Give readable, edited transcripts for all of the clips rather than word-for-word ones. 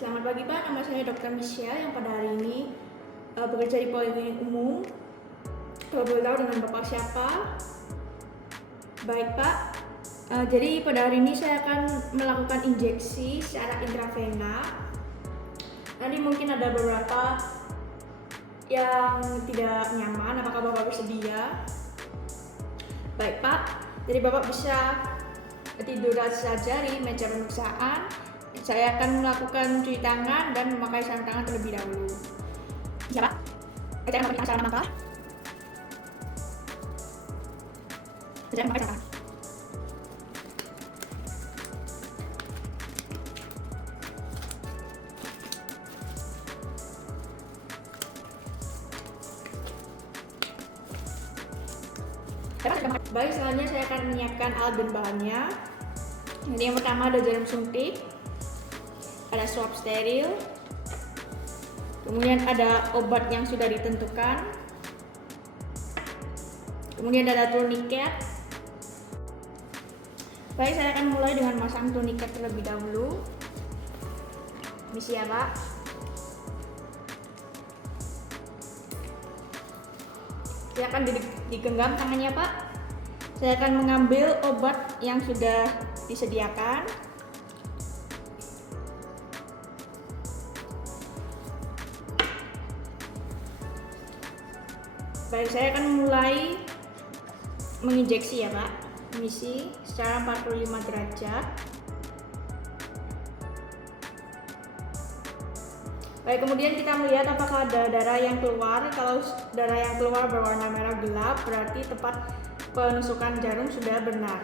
Selamat pagi Pak, nama saya Dr. Michelle yang pada hari ini bekerja di Poliklinik Umum. Kalau boleh tahu dengan Bapak siapa? Baik Pak, jadi pada hari ini saya akan melakukan injeksi secara intravena. Nanti mungkin ada beberapa yang tidak nyaman, apakah Bapak bersedia? Baik Pak, jadi Bapak bisa tidur saja di meja pemeriksaan. Saya akan melakukan cuci tangan dan memakai sarung tangan terlebih dahulu. Ya Pak, kita akan memakai sarung tangan. Saya memakai sarung tangan. Baik, selanjutnya saya akan menyiapkan alat dan bahannya. Jadi yang pertama ada jarum suntik, ada swab steril, kemudian ada obat yang sudah ditentukan, kemudian ada tourniquet. Baik, saya akan mulai dengan masang tourniquet terlebih dahulu. Misi ya Pak. Saya akan digenggam tangannya Pak. Saya akan mengambil obat yang sudah disediakan. Baik, saya akan mulai menginjeksi ya Pak. Misi secara 45 derajat. Baik, kemudian kita melihat apakah ada darah yang keluar. Kalau darah yang keluar berwarna merah gelap, berarti tepat penusukan jarum sudah benar.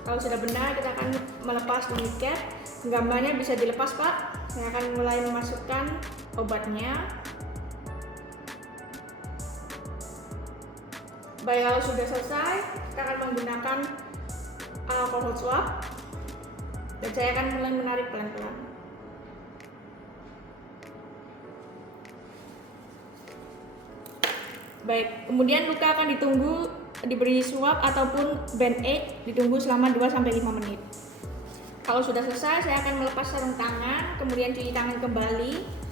Kalau sudah benar, kita akan melepas tourniquet. Gambarnya bisa dilepas Pak. Saya akan mulai memasukkan obatnya. Baik, kalau sudah selesai, kita akan menggunakan alcohol swab. Dan saya akan mulai menarik pelan-pelan. Baik, kemudian luka akan ditunggu diberi swab ataupun band-aid, ditunggu selama 2-5 menit. Kalau sudah selesai, saya akan melepas sarung tangan, kemudian cuci tangan kembali.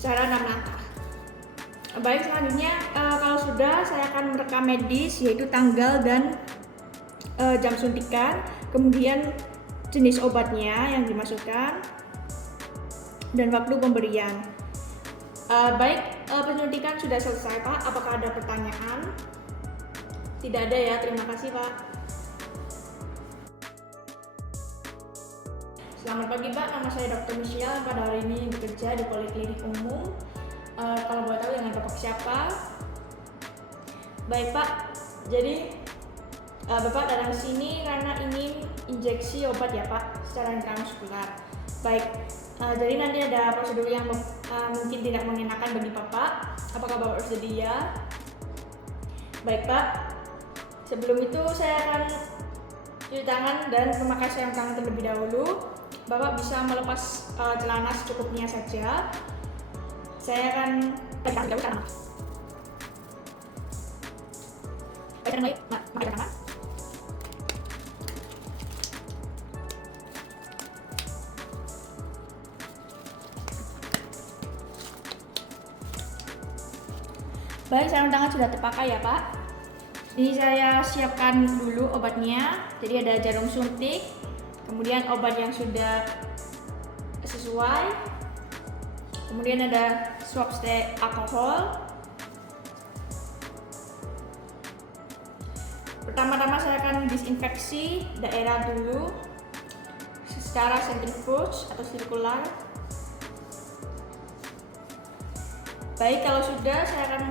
Secara 6 langkah. Baik, selanjutnya kalau sudah, saya akan merekam medis, yaitu tanggal dan jam suntikan, kemudian jenis obatnya yang dimasukkan, dan waktu pemberian. Baik, penyuntikan sudah selesai Pak. Apakah ada pertanyaan? Tidak ada ya, terima kasih Pak. Selamat pagi Pak, nama saya Dr. Michelle yang pada hari ini bekerja di Poliklinik Umum. Kalau boleh tahu dengan Bapak siapa? Baik Pak, jadi Bapak datang ke sini karena ingin injeksi obat ya Pak, secara intramuskular. Baik, jadi nanti ada prosedur yang mungkin tidak mengenakan bagi Bapak. Apakah Bapak bersedia? Baik Pak, sebelum itu saya akan cuci tangan dan memakai sarung tangan terlebih dahulu. Bapak bisa melepas celana secukupnya saja. Saya akan pakai tangan. Pakai tangan. Baik, sarung tangan sudah terpakai ya Pak. Ini saya siapkan dulu obatnya. Jadi ada jarum suntik, kemudian obat yang sudah sesuai, kemudian ada swab steril alkohol. Pertama-tama saya akan disinfeksi daerah dulu secara sentrifuge atau sirkular. Baik, kalau sudah, saya akan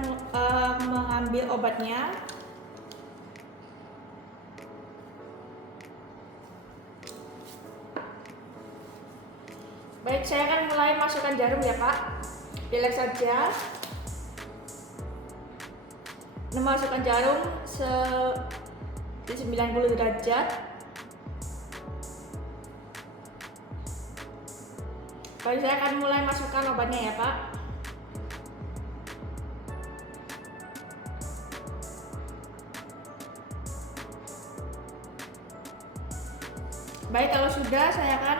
mengambil obatnya. Baik, saya akan mulai masukkan jarum ya Pak. Relax saja. Memasukkan jarum di 90 derajat. Baik, saya akan mulai masukkan obatnya ya Pak. Baik, kalau sudah saya akan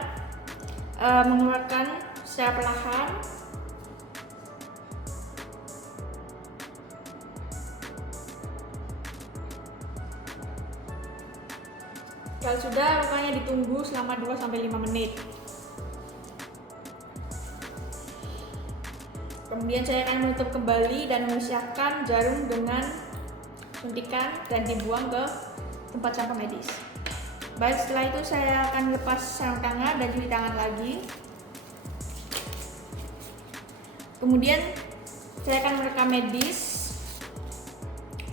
mengeluarkan secara perlahan. Kalau sudah, lukanya ditunggu selama 2-5 menit. Kemudian saya akan menutup kembali dan memisahkan jarum dengan suntikan dan dibuang ke tempat sampah medis. Baik, setelah itu saya akan lepas sarung tangan dan cuci tangan lagi. Kemudian saya akan merekam medis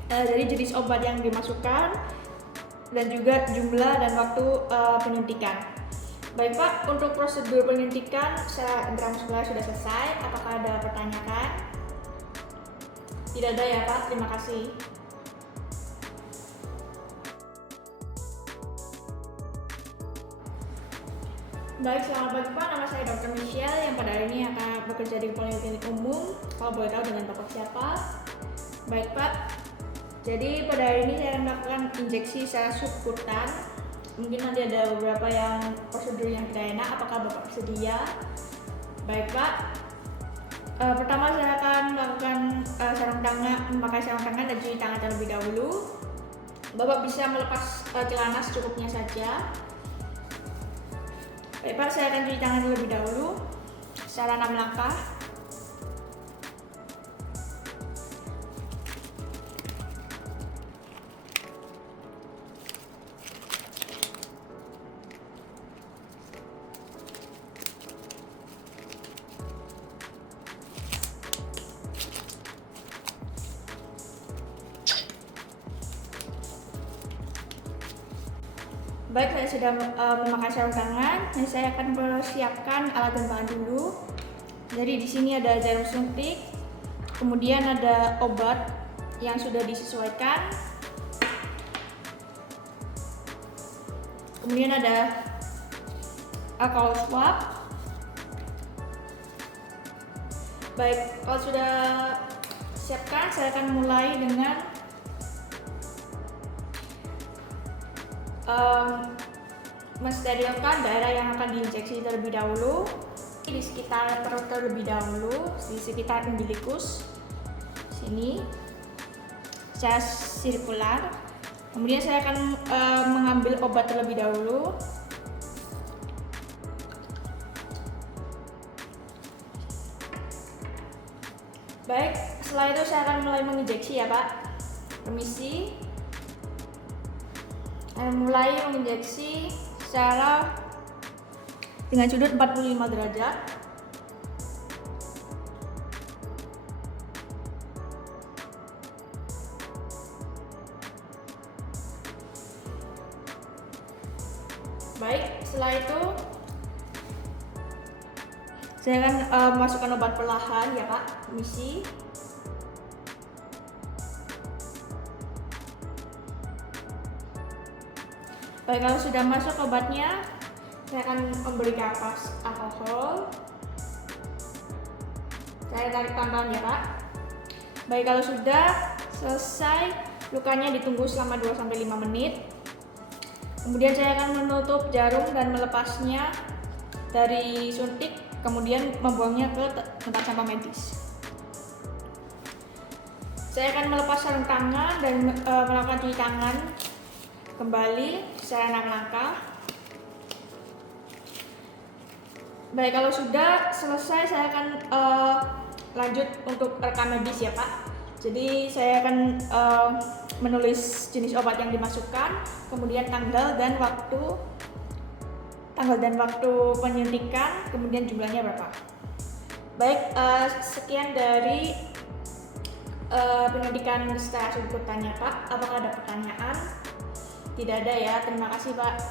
dari jenis obat yang dimasukkan dan juga jumlah dan waktu penyuntikan. Baik Pak, untuk prosedur penyuntikan secara intramuskular sudah selesai. Apakah ada pertanyaan? Tidak ada ya Pak, terima kasih. Baik, selamat pagi Pak, nama saya Dr. Michelle yang pada hari ini akan bekerja di Poliklinik Umum. Kalau boleh tahu dengan Bapak siapa? Baik Pak, jadi pada hari ini saya akan melakukan injeksi secara subkutan. Mungkin nanti ada beberapa yang prosedur yang tidak enak, apakah Bapak bersedia? Baik Pak, pertama saya akan melakukan memakai sarung tangan dan cuci tangan terlebih dahulu. Bapak bisa melepas celana secukupnya saja. Baik Pak, saya akan cuci tangan terlebih dahulu secara 6 langkah. Baik, saya sudah memakai sarung tangan. Nah, saya akan persiapkan alat dan bahan dulu. Jadi di sini ada jarum suntik, kemudian ada obat yang sudah disesuaikan, kemudian ada alkohol swab. Baik, kalau sudah siapkan, saya akan mulai dengan mensterilkan daerah yang akan diinjeksi terlebih dahulu. Di sekitar perut terlebih dahulu, di sekitar umbilikus sini secara sirkular. Kemudian saya akan mengambil obat terlebih dahulu. Baik, setelah itu saya akan mulai menginjeksi ya Pak. Permisi. Mulai menginjeksi secara dengan sudut 45 derajat. Baik, setelah itu saya akan memasukkan obat perlahan ya Pak. Permisi. Baik, kalau sudah masuk obatnya, saya akan memberi kapas alkohol. Saya tarik pelan-pelan ya Pak. Baik, kalau sudah selesai, lukanya ditunggu selama 2-5 menit. Kemudian saya akan menutup jarum dan melepasnya dari suntik, kemudian membuangnya ke tempat sampah medis. Saya akan melepas sarung tangan dan melakukan cuci tangan kembali secara 6 langkah. Baik, kalau sudah selesai, saya akan lanjut untuk rekam medis ya Pak. Jadi saya akan menulis jenis obat yang dimasukkan, kemudian tanggal dan waktu penyuntikan, kemudian jumlahnya berapa. Baik, sekian dari penyuntikan secara subkutannya Pak. Apakah ada pertanyaan? Tidak ada ya, terima kasih Pak.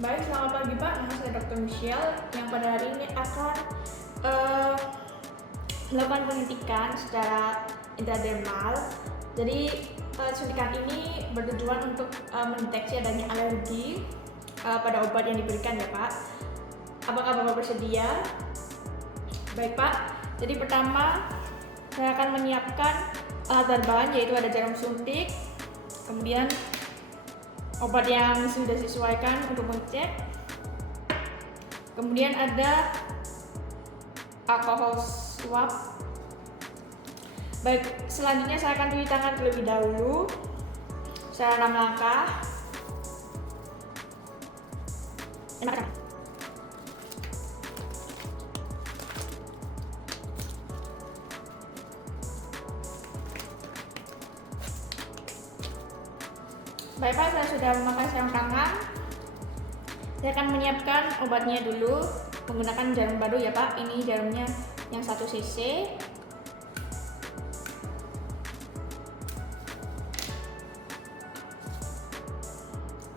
Baik, selamat pagi Pak, nama saya Dr. Michelle yang pada hari ini akan melakukan penyuntikan secara intradermal. Jadi suntikan ini bertujuan untuk mendeteksi adanya alergi pada obat yang diberikan ya Pak. Apakah Bapak bersedia? Baik Pak, jadi pertama saya akan menyiapkan alat dan bahan, yaitu ada jarum suntik, kemudian obat yang sudah disesuaikan untuk mengecek. Kemudian ada alkohol swab. Baik, selanjutnya saya akan cuci tangan terlebih dahulu secara 6 langkah. Baik Pak, saya sudah memakai sarung tangan. Saya akan menyiapkan obatnya dulu menggunakan jarum baru ya Pak. Ini jarumnya yang 1 cc.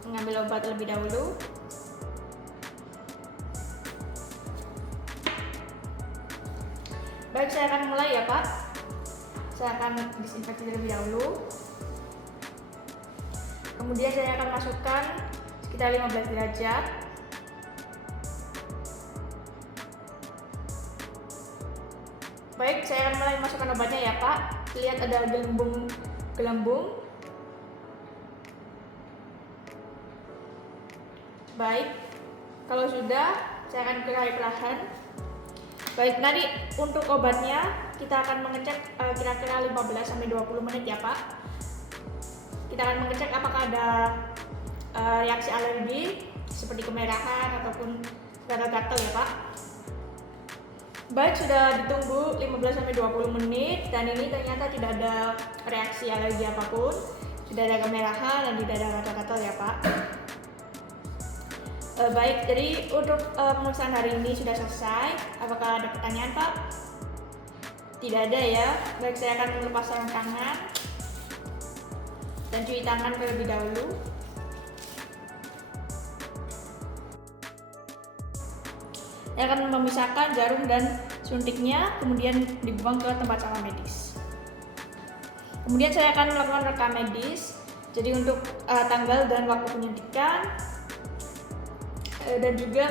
Mengambil obat terlebih dahulu. Baik, saya akan mulai ya Pak. Saya akan disinfeksi terlebih dahulu. Kemudian saya akan masukkan sekitar 15 derajat. Baik, saya akan mulai masukkan obatnya ya Pak. Lihat ada gelembung. Baik, kalau sudah saya akan kerai perlahan. Baik, nanti untuk obatnya kita akan mengecek kira-kira 15-20 menit ya Pak. Kita akan mengecek apakah ada reaksi alergi seperti kemerahan ataupun gatal-gatal ya Pak. Baik, sudah ditunggu 15-20 menit dan ini ternyata tidak ada reaksi alergi apapun. Tidak ada kemerahan dan tidak ada gatal-gatal ya Pak. Baik, jadi untuk pemeriksaan hari ini sudah selesai. Apakah ada pertanyaan Pak? Tidak ada ya. Baik, saya akan melepas sarung tangan dan cuci tangan terlebih dahulu. Saya akan memisahkan jarum dan suntiknya, kemudian dibuang ke tempat sampah medis. Kemudian saya akan melakukan rekam medis. Jadi untuk tanggal dan waktu penyuntikan dan juga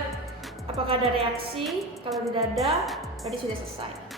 apakah ada reaksi. Kalau tidak ada, berarti sudah selesai.